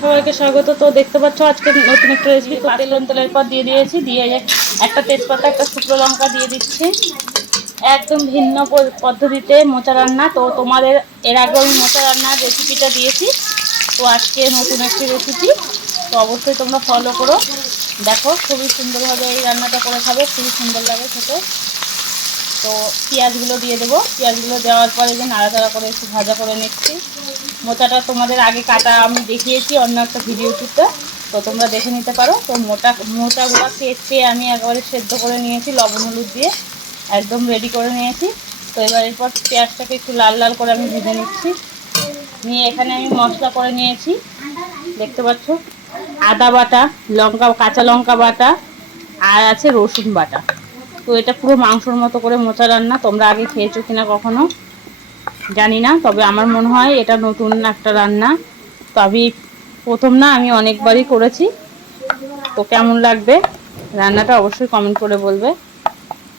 সবাইকে স্বাগত। তো দেখতে পাচ্ছ আজকে নতুন একটা রেসিপি। তেলের পর দিয়ে দিয়েছি, দিয়ে একটা তেজপাতা, একটা শুকনো লঙ্কা দিয়ে দিচ্ছি। একদম ভিন্ন পদ্ধতিতে মোচা রান্না। তো তোমাদের এর আগে আমি মোচা রান্নার রেসিপিটা দিয়েছি, তো আজকে নতুন একটি রেসিপি, তো অবশ্যই তোমরা ফলো করো। দেখো খুবই সুন্দরভাবে এই রান্নাটা করে খাবে, খুবই সুন্দর লাগে খেতে। তো পেঁয়াজগুলো দিয়ে দেবো, পেঁয়াজগুলো দেওয়ার পরে যে নাড়াচাড়া করে একটু ভাজা করে নিচ্ছি। মোচাটা তোমাদের আগে কাটা আমি দেখিয়েছি অন্য একটা ভিডিওটিতে, তো তোমরা দেখে নিতে পারো। তো মোচাগুলো কেটে আমি একবারে সেদ্ধ করে নিয়েছি, লবণ হলুদ দিয়ে একদম রেডি করে নিয়েছি। তো এরপর পেঁয়াজটাকে একটু লাল লাল করে আমি ভেজে নিচ্ছি। নিয়ে এখানে আমি মশলা করে নিয়েছি, দেখতে পাচ্ছ আদা বাটা, কাঁচা লঙ্কা বাটা, আর আছে রসুন বাটা। তো এটা পুরো মাংসর মতো করে মোচা রান্না। তোমরা আগে খেয়েছো কিনা কখনো জানি না, তবে আমার মনে হয় এটা নতুন একটা রান্না। তো আমি প্রথম না, আমি অনেকবারই করেছি। তো কেমন লাগবে রান্নাটা অবশ্যই কমেন্ট করে বলবে।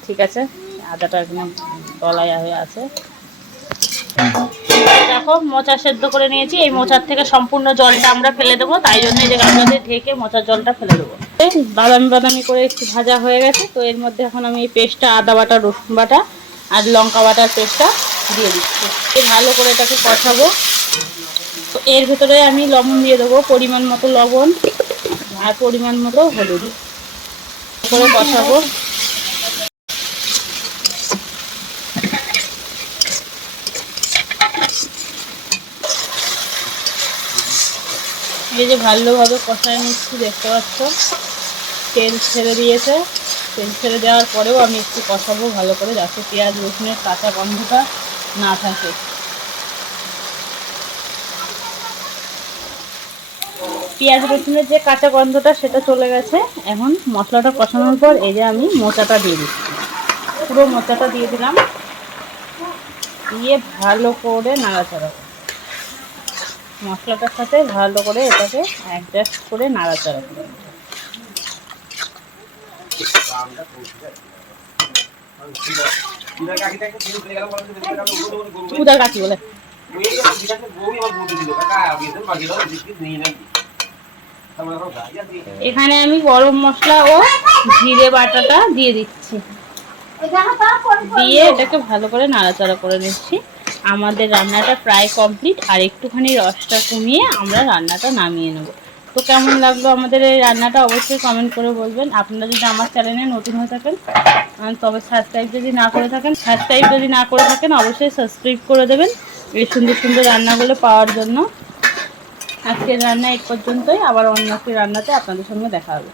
ঠিক আছে, আদাটা এখানে গলায় হয়ে আছে। দেখো মোচা সেদ্ধ করে নিয়েছি, এই মোচার থেকে সম্পূর্ণ জলটা আমরা ফেলে দেবো, তাই জন্য এই যে গামলাতে ঢেকে মোচার জলটা ফেলে দেবো। বাদামি বাদামি করে একটু ভাজা হয়ে গেছে। তো এর মধ্যে এখন আমি এই পেস্টটা, আদা বাটা, রসুন বাটা আর লঙ্কা বাটার পেস্টটা দিয়ে দিচ্ছি। ভালো করে এটাকে কষাবো। তো এর ভেতরে আমি লবণ দিয়ে দেবো, পরিমাণ মতো লবণ আর পরিমাণ মতো হলুদ করে কষাবো। এই যে ভালোভাবে কষায় নিচ্ছি, দেখতে পাচ্ছ তেল ছেড়ে দিয়েছে। তেল ছেড়ে দেওয়ার পরেও আমি একটু কষাবো ভালো করে, যাতে পেঁয়াজ রসুনের কাঁচা গন্ধটা না থাকে। পেঁয়াজ রসুনের যে কাঁচা গন্ধটা সেটা চলে গেছে। এখন মশলাটা কষানোর পর এই যে আমি মোচাটা দিয়ে দিচ্ছি, পুরো মোচাটা দিয়ে দিলাম, দিয়ে ভালো করে নাড়াচাড়া করে মশলাটার সাথে ভালো করে এটাকে অ্যাডজাস্ট করে নাড়াচাড়া করে। বলে এখানে আমি গরম মশলা ও জিরে বাটাটা দিয়ে দিচ্ছি, দিয়ে এটাকে ভালো করে নাড়াচাড়া করে নিচ্ছি। আমাদের রান্নাটা প্রায় কমপ্লিট, আর একটুখানি রসটা কমিয়ে আমরা রান্নাটা নামিয়ে নেব। তো কেমন লাগলো আমাদের এই রান্নাটা অবশ্যই কমেন্ট করে বলবেন। আপনারা যদি আমার চ্যানেলে নতুন হয়ে থাকেন, তবে সাবস্ক্রাইব যদি না করে থাকেন অবশ্যই সাবস্ক্রাইব করে দেবেন এই সুন্দর সুন্দর রান্নাগুলো পাওয়ার জন্য। আজকের রান্না এই পর্যন্তই, আবার অন্য একটি রান্নাতে আপনাদের সঙ্গে দেখা হবে।